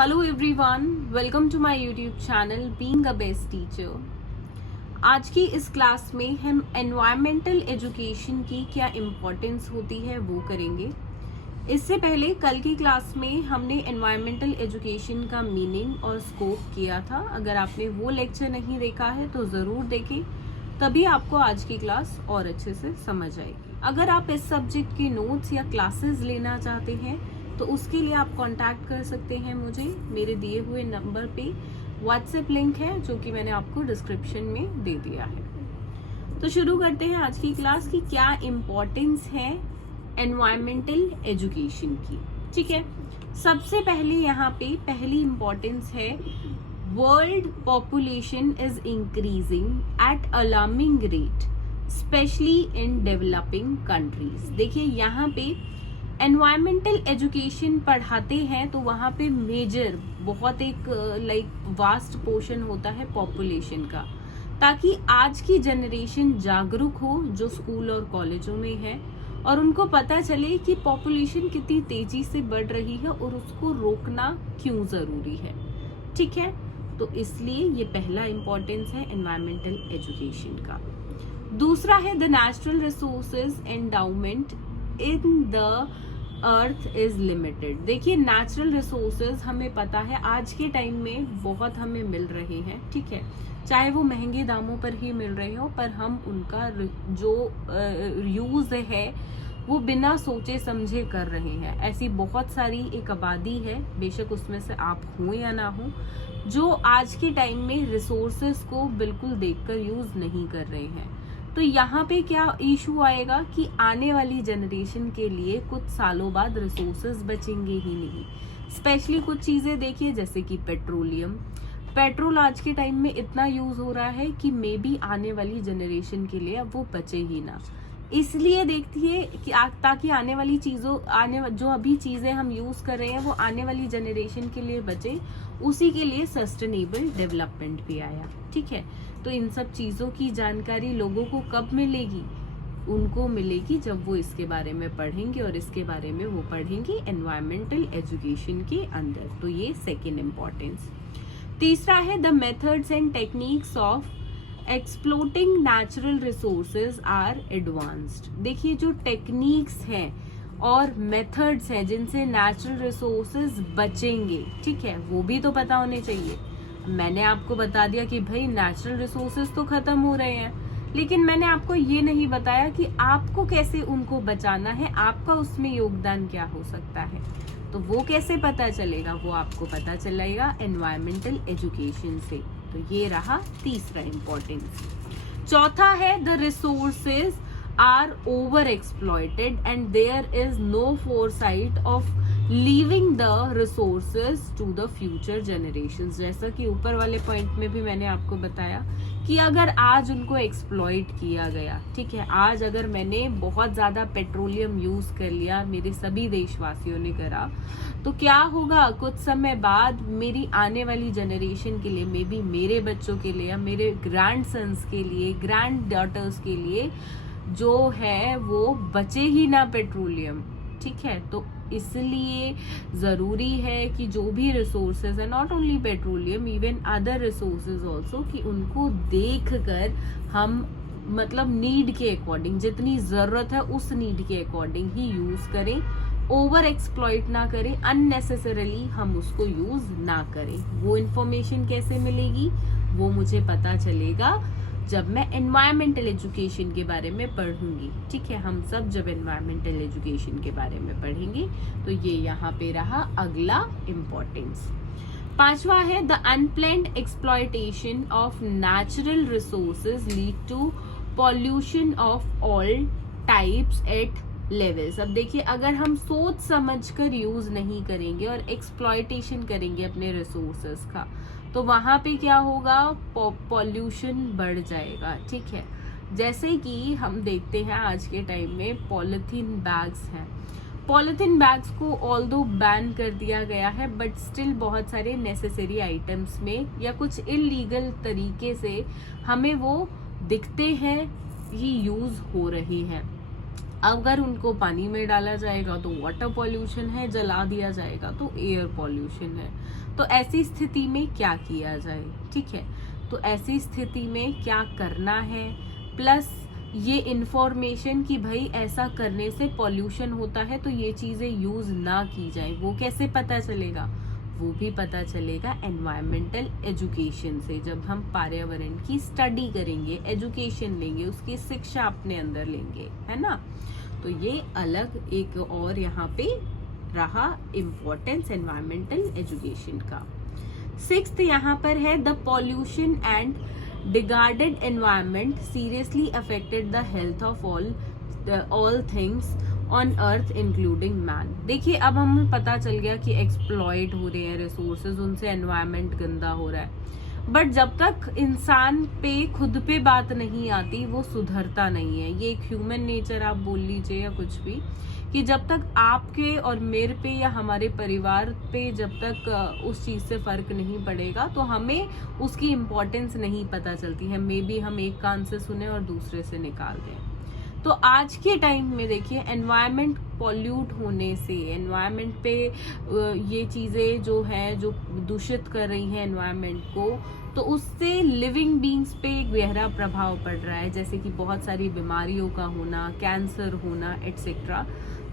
Hello everyone, welcome to my YouTube channel being a best teacher. आज की इस class में हम एनवायरमेंटल एजुकेशन की क्या इम्पोर्टेंस होती है वो करेंगे। इससे पहले कल की क्लास में हमने एनवायरमेंटल एजुकेशन का मीनिंग और स्कोप किया था। अगर आपने वो लेक्चर नहीं देखा है तो ज़रूर देखें, तभी आपको आज की क्लास और अच्छे से समझ आएगी। अगर आप इस सब्जेक्ट के नोट्स या क्लासेस लेना चाहते हैं तो उसके लिए आप कांटेक्ट कर सकते हैं मुझे। मेरे दिए हुए नंबर पे व्हाट्सएप लिंक है जो कि मैंने आपको डिस्क्रिप्शन में दे दिया है। तो शुरू करते हैं आज की क्लास की क्या इम्पोर्टेंस है एनवायरमेंटल एजुकेशन की। ठीक है, सबसे पहले यहाँ पे पहली इम्पोर्टेंस है world population is increasing at alarming rate specially in developing countries. देखिए यहाँ पे एनवायरमेंटल एजुकेशन पढ़ाते हैं तो वहाँ पे मेजर बहुत एक वास्ट पोर्शन होता है पॉपुलेशन का, ताकि आज की जनरेशन जागरूक हो जो स्कूल और कॉलेजों में है और उनको पता चले कि पॉपुलेशन कितनी तेजी से बढ़ रही है और उसको रोकना क्यों जरूरी है। ठीक है, तो इसलिए ये पहला इम्पोर्टेंस है एनवायरमेंटल एजुकेशन का। दूसरा है the natural resources endowment in the earth is limited. देखिए नेचुरल रिसोर्सेज हमें पता है आज के टाइम में बहुत हमें मिल रहे हैं, ठीक है, चाहे वो महंगे दामों पर ही मिल रहे हो, पर हम उनका जो यूज है वो बिना सोचे समझे कर रहे हैं। ऐसी बहुत सारी एक आबादी है, बेशक उसमें से आप हो या ना हो, जो आज के टाइम में रिसोर्सेज को बिल्कुल देखकर यूज नहीं कर रहे हैं। तो यहाँ पे क्या इशू आएगा कि आने वाली जनरेशन के लिए कुछ सालों बाद रिसोर्सेज बचेंगे ही नहीं। स्पेशली कुछ चीजें देखिए जैसे कि पेट्रोल आज के टाइम में इतना यूज हो रहा है कि मे बी आने वाली जनरेशन के लिए अब वो बचे ही ना। इसलिए देखिए कि ताकि आने वाली जो अभी चीजें हम यूज कर रहे हैं वो आने वाली जनरेशन के लिए बचे, उसी के लिए सस्टेनेबल डेवलपमेंट भी आया। ठीक है, तो इन सब चीजों की जानकारी लोगों को कब मिलेगी? उनको मिलेगी जब वो इसके बारे में पढ़ेंगे, और इसके बारे में वो पढ़ेंगे एनवायरमेंटल एजुकेशन के अंदर। तो ये सेकेंड इम्पोर्टेंस। तीसरा है the methods and techniques of exploiting natural resources are advanced. देखिए जो टेक्निक्स हैं और मेथड्स हैं जिनसे नेचुरल रिसोर्सेज बचेंगे, ठीक है, वो भी तो पता होने चाहिए। मैंने आपको बता दिया कि भाई नेचुरल रिसोर्सेज तो खत्म हो रहे हैं, लेकिन मैंने आपको ये नहीं बताया कि आपको कैसे उनको बचाना है, आपका उसमें योगदान क्या हो सकता है। तो वो कैसे पता चलेगा? वो आपको पता चलेगा एनवायरमेंटल एजुकेशन से। तो ये रहा तीसरा इम्पोर्टेंस। चौथा है the resources are over exploited and there is no foresight of leaving the resources to the future generations. जैसा कि ऊपर वाले पॉइंट में भी मैंने आपको बताया कि अगर आज उनको एक्सप्लॉइट किया गया, ठीक है, आज अगर मैंने बहुत ज्यादा पेट्रोलियम यूज कर लिया, मेरे सभी देशवासियों ने करा, तो क्या होगा? कुछ समय बाद मेरी आने वाली जनरेशन के लिए, मे बी मेरे बच्चों के लिए, मेरे ग्रैंड सन्स के लिए, ग्रैंड डॉटर्स के लिए जो है वो बचे ही ना पेट्रोलियम। ठीक है, तो इसलिए जरूरी है कि जो भी रिसोर्सेज है, not only petroleum, even other resources also, कि उनको देख कर हम मतलब नीड के अकॉर्डिंग, जितनी जरूरत है उस नीड के अकॉर्डिंग ही यूज करें, ओवर एक्सप्लॉइट ना करें, अननेसेसरली हम उसको यूज ना करें। वो इंफॉर्मेशन कैसे मिलेगी? वो मुझे पता चलेगा जब मैं एनवायरमेंटल एजुकेशन के बारे में पढ़ूंगी। ठीक है, हम सब जब एनवायरमेंटल एजुकेशन के बारे में पढ़ेंगे। तो ये यहाँ पे रहा अगला इम्पोर्टेंस। पांचवा है the unplanned exploitation of natural resources lead to pollution of all types at levels. अब देखिए अगर हम सोच समझकर यूज नहीं करेंगे और एक्सप्लॉयटेशन करेंगे अपने रिसोर्सेज का, तो वहां पे क्या होगा? पॉल्यूशन बढ़ जाएगा। ठीक है, जैसे कि हम देखते हैं आज के टाइम में पॉलिथीन बैग्स हैं। पॉलिथीन बैग्स को ऑल्दो बैन कर दिया गया है, बट स्टिल बहुत सारे नेसेसरी आइटम्स में या कुछ इलीगल तरीके से हमें वो दिखते हैं, ये यूज हो रही हैं। अगर उनको पानी में डाला जाएगा तो वाटर पॉल्यूशन है, जला दिया जाएगा तो एयर पॉल्यूशन है। तो ऐसी स्थिति में क्या किया जाए, ठीक है। तो ऐसी स्थिति में क्या करना है, प्लस ये इन्फॉर्मेशन कि भाई ऐसा करने से पॉल्यूशन होता है तो ये चीजें यूज ना की जाए, वो कैसे पता चलेगा? वो भी पता चलेगा एनवायरमेंटल एजुकेशन से। जब हम पर्यावरण की स्टडी करेंगे, एजुकेशन लेंगे, उसकी शिक्षा अपने अंदर लेंगे, है ना। तो ये अलग एक और यहाँ पे रहा इम्पोर्टेंस एनवायरमेंटल एजुकेशन का। 6th यहाँ पर है the pollution and degraded environment seriously affected the health of all things on earth including man. देखिए अब हमें पता चल गया कि एक्सप्लॉइट हो रहे हैं रिसोर्सेज, उनसे एनवायरनमेंट गंदा हो रहा है, बट जब तक इंसान पे खुद पे बात नहीं आती वो सुधरता नहीं है। ये एक ह्यूमन नेचर आप बोल लीजिए या कुछ भी, कि जब तक आपके और मेरे पे या हमारे परिवार पे जब तक उस चीज से फर्क नहीं पड़ेगा तो हमें उसकी इम्पोर्टेंस नहीं पता चलती है। मे बी हम एक कान से सुने और दूसरे से निकाल दें। तो आज के टाइम में देखिए एनवायरनमेंट पॉल्यूट होने से, एनवायरनमेंट पे ये चीज़ें जो हैं जो दूषित कर रही हैं एनवायरनमेंट को, तो उससे लिविंग बींग्स पे एक गहरा प्रभाव पड़ रहा है, जैसे कि बहुत सारी बीमारियों का होना, कैंसर होना एटसेट्रा।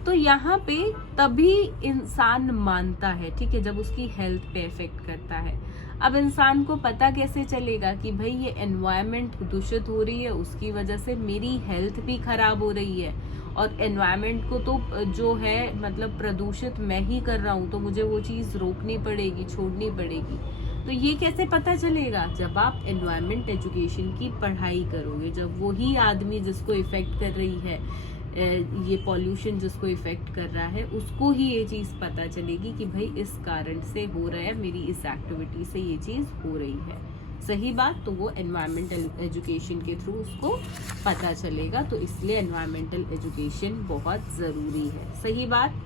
तो यहाँ पे तभी इंसान मानता है, ठीक है, जब उसकी हेल्थ पे इफेक्ट करता है। अब इंसान को पता कैसे चलेगा कि भाई ये एनवायरनमेंट दूषित हो रही है, उसकी वजह से मेरी हेल्थ भी खराब हो रही है, और एनवायरनमेंट को तो जो है मतलब प्रदूषित मैं ही कर रहा हूँ, तो मुझे वो चीज़ रोकनी पड़ेगी, छोड़नी पड़ेगी। तो ये कैसे पता चलेगा? जब आप एनवायरनमेंट एजुकेशन की पढ़ाई करोगे, जब वही आदमी जिसको इफेक्ट कर रही है ये पॉल्यूशन, जिसको इफेक्ट कर रहा है, उसको ही ये चीज़ पता चलेगी कि भाई इस कारण से हो रहा है, मेरी इस एक्टिविटी से ये चीज़ हो रही है। सही बात। तो वो एनवायरमेंटल एजुकेशन के थ्रू उसको पता चलेगा, तो इसलिए एनवायरमेंटल एजुकेशन बहुत ज़रूरी है। सही बात।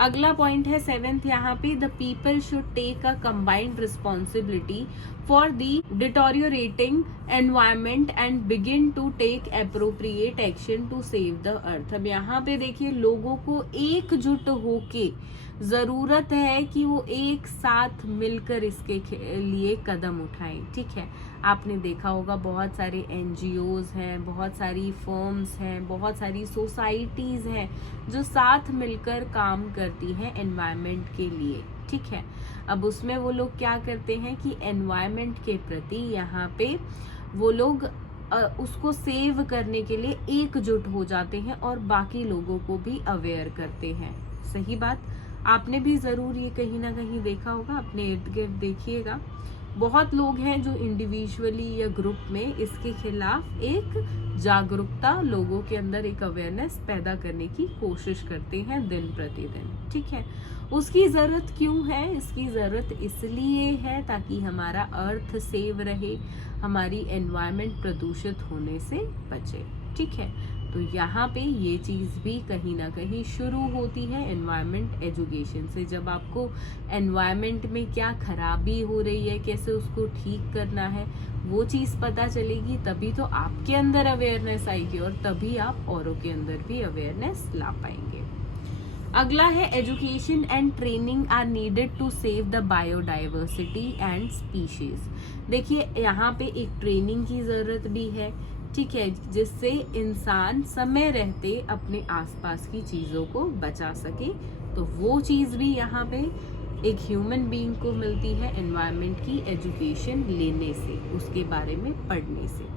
अगला पॉइंट है 7th यहाँ पे, the people should take a combined responsibility for the deteriorating environment and begin to take appropriate action to save the earth. अब यहाँ पे देखिए लोगों को एकजुट होके जरूरत है कि वो एक साथ मिलकर इसके लिए कदम उठाएं, ठीक है। आपने देखा होगा बहुत सारे NGOs हैं, बहुत सारी फर्म्स हैं, बहुत सारी सोसाइटीज हैं जो साथ मिलकर काम करती हैं एनवायरनमेंट के लिए, ठीक है। अब उसमें वो लोग क्या करते हैं कि एनवायरनमेंट के प्रति यहाँ पे वो लोग उसको सेव करने के लिए एकजुट हो जाते हैं और बाकी लोगों को भी अवेयर करते हैं। सही बात। आपने भी जरूर ये कहीं ना कहीं देखा होगा, अपने इर्द गिर्द देखिएगा, बहुत लोग हैं जो इंडिविजुअली या ग्रुप में इसके खिलाफ एक जागरूकता, लोगों के अंदर एक अवेयरनेस पैदा करने की कोशिश करते हैं दिन प्रतिदिन, ठीक है। उसकी जरूरत क्यों है? इसकी जरूरत इसलिए है ताकि हमारा अर्थ सेव रहे, हमारी एनवायरनमेंट प्रदूषित होने से बचे, ठीक है। तो यहाँ पे ये चीज़ भी कहीं ना कहीं शुरू होती है एनवायरनमेंट एजुकेशन से। जब आपको एनवायरनमेंट में क्या खराबी हो रही है, कैसे उसको ठीक करना है, वो चीज़ पता चलेगी, तभी तो आपके अंदर अवेयरनेस आएगी और तभी आप औरों के अंदर भी अवेयरनेस ला पाएंगे। अगला है education and training are needed to save the biodiversity and species. देखिए यहाँ पे एक ट्रेनिंग की ज़रूरत भी है, ठीक है, जिससे इंसान समय रहते अपने आसपास की चीज़ों को बचा सके। तो वो चीज़ भी यहाँ पे एक ह्यूमन बीइंग को मिलती है एनवायरनमेंट की एजुकेशन लेने से, उसके बारे में पढ़ने से।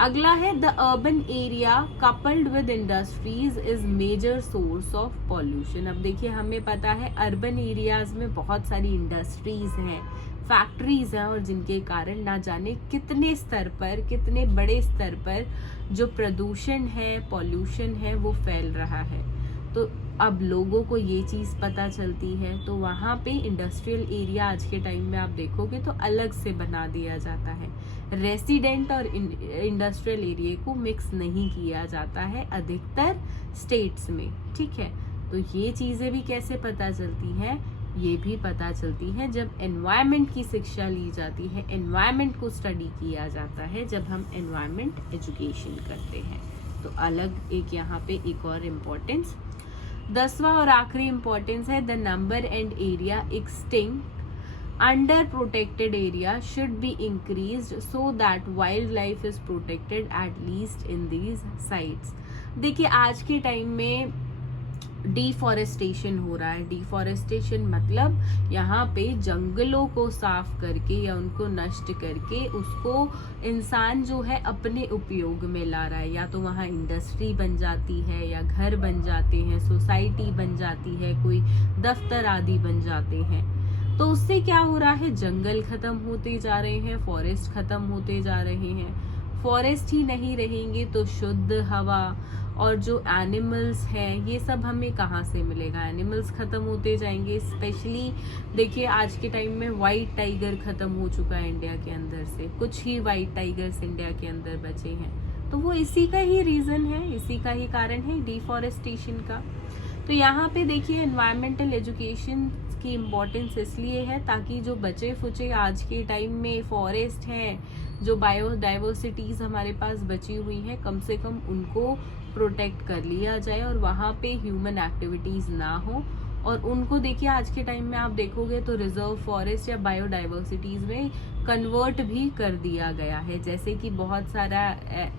अगला है the urban area coupled with industries is major source of pollution. अब देखिए हमें पता है अर्बन एरियाज में बहुत सारी इंडस्ट्रीज हैं, फैक्ट्रीज हैं, और जिनके कारण ना जाने कितने स्तर पर, कितने बड़े स्तर पर जो प्रदूषण है, पॉल्यूशन है, वो फैल रहा है। तो अब लोगों को ये चीज़ पता चलती है, तो वहाँ पे इंडस्ट्रियल एरिया आज के टाइम में आप देखोगे तो अलग से बना दिया जाता है। रेसिडेंट और इंडस्ट्रियल एरिया को मिक्स नहीं किया जाता है अधिकतर स्टेट्स में, ठीक है। तो ये चीज़ें भी कैसे पता चलती हैं? ये भी पता चलती है जब एनवायरनमेंट की शिक्षा ली जाती है, एनवायरनमेंट को स्टडी किया जाता है, जब हम एनवायरनमेंट एजुकेशन करते हैं। तो अलग एक यहाँ पे एक और इम्पोर्टेंस। 10वां और आखिरी इम्पोर्टेंस है the number and area extinct under protected area should be increased so that wildlife is protected at least in these sites। देखिए आज के टाइम में डिफॉरेस्टेशन हो रहा है। डिफॉरेस्टेशन मतलब यहाँ पे जंगलों को साफ करके या उनको नष्ट करके उसको इंसान जो है अपने उपयोग में ला रहा है। या तो वहाँ इंडस्ट्री बन जाती है या घर बन जाते हैं, सोसाइटी बन जाती है, कोई दफ्तर आदि बन जाते हैं। तो उससे क्या हो रहा है, जंगल खत्म होते जा रहे हैं, फॉरेस्ट खत्म होते जा रहे हैं। फॉरेस्ट ही नहीं रहेंगे तो शुद्ध हवा और जो एनिमल्स हैं ये सब हमें कहाँ से मिलेगा। एनिमल्स खत्म होते जाएंगे। स्पेशली देखिए आज के टाइम में वाइट टाइगर खत्म हो चुका है इंडिया के अंदर से, कुछ ही वाइट टाइगर्स इंडिया के अंदर बचे हैं। तो वो इसी का ही रीजन है, इसी का ही कारण है डिफॉरेस्टेशन का। तो यहाँ पे देखिए एनवायरमेंटल एजुकेशन की इम्पोर्टेंस इसलिए है ताकि जो बचे फुचे आज के टाइम में फॉरेस्ट हैं, जो बायोडाइवर्सिटीज हमारे पास बची हुई हैं, कम से कम उनको प्रोटेक्ट कर लिया जाए और वहाँ पे ह्यूमन एक्टिविटीज ना हो। और उनको देखिए आज के टाइम में आप देखोगे तो रिजर्व फॉरेस्ट या बायोडाइवर्सिटीज में कन्वर्ट भी कर दिया गया है। जैसे कि बहुत सारा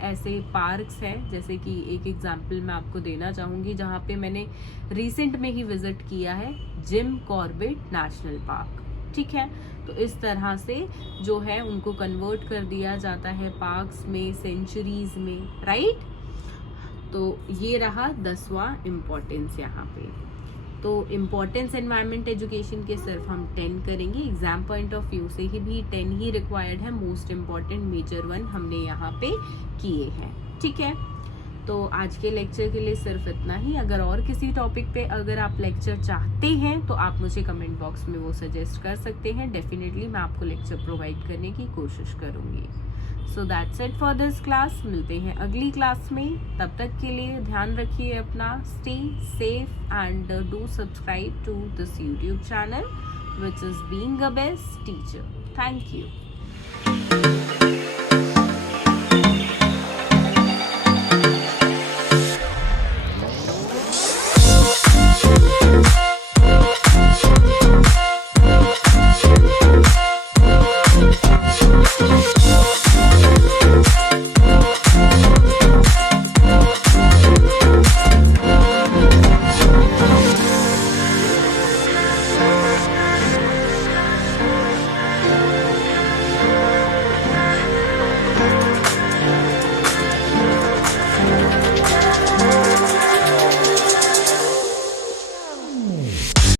ऐसे पार्क्स हैं, जैसे कि एक एग्जांपल मैं आपको देना चाहूंगी जहाँ पे मैंने रिसेंट में ही विजिट किया है, जिम कॉर्बेट नेशनल पार्क। ठीक है, तो इस तरह से जो है उनको कन्वर्ट कर दिया जाता है पार्क्स में, सेंचुरीज में, राइट। तो ये रहा 10वां इम्पोर्टेंस यहाँ पे। तो इम्पोर्टेंस एनवायरमेंट एजुकेशन के सिर्फ हम 10 करेंगे। एग्जाम पॉइंट ऑफ व्यू से भी 10 ही रिक्वायर्ड है। मोस्ट इम्पॉर्टेंट मेजर 1 हमने यहाँ पे किए हैं। ठीक है, तो आज के लेक्चर के लिए सिर्फ इतना ही। अगर और किसी टॉपिक पे अगर आप लेक्चर चाहते हैं तो आप मुझे कमेंट बॉक्स में वो सजेस्ट कर सकते हैं। डेफिनेटली मैं आपको लेक्चर प्रोवाइड करने की कोशिश करूंगी। So that's it for this class. मिलते हैं अगली क्लास में, तब तक के लिए ध्यान रखिए अपना। Stay safe and do subscribe to this YouTube channel which is Being a Best Teacher. Thank you.